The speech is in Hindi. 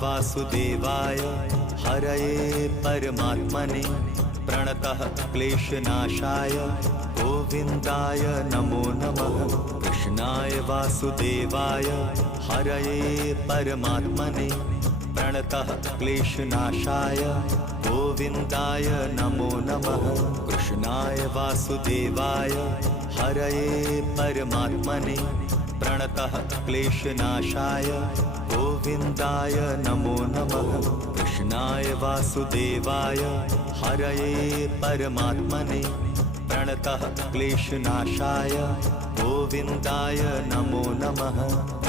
वासुदेवाय हरये परमात्मने प्रणतः क्लेशनाशाय गोविन्दाय नमो नमः। कृष्णाय वासुदेवाय हरये परमात्मने प्रणतः क्लेशनाशाय गोविन्दाय नमो नमः। कृष्णाय वासुदेवाय हरये परमात्मने प्रणतः क्लेशनाशाय गोविन्दाय नमो नमः। कृष्णाय वासुदेवाय हरये परमात्मने प्रणतः क्लेशनाशाय गोविन्दाय नमो नमः।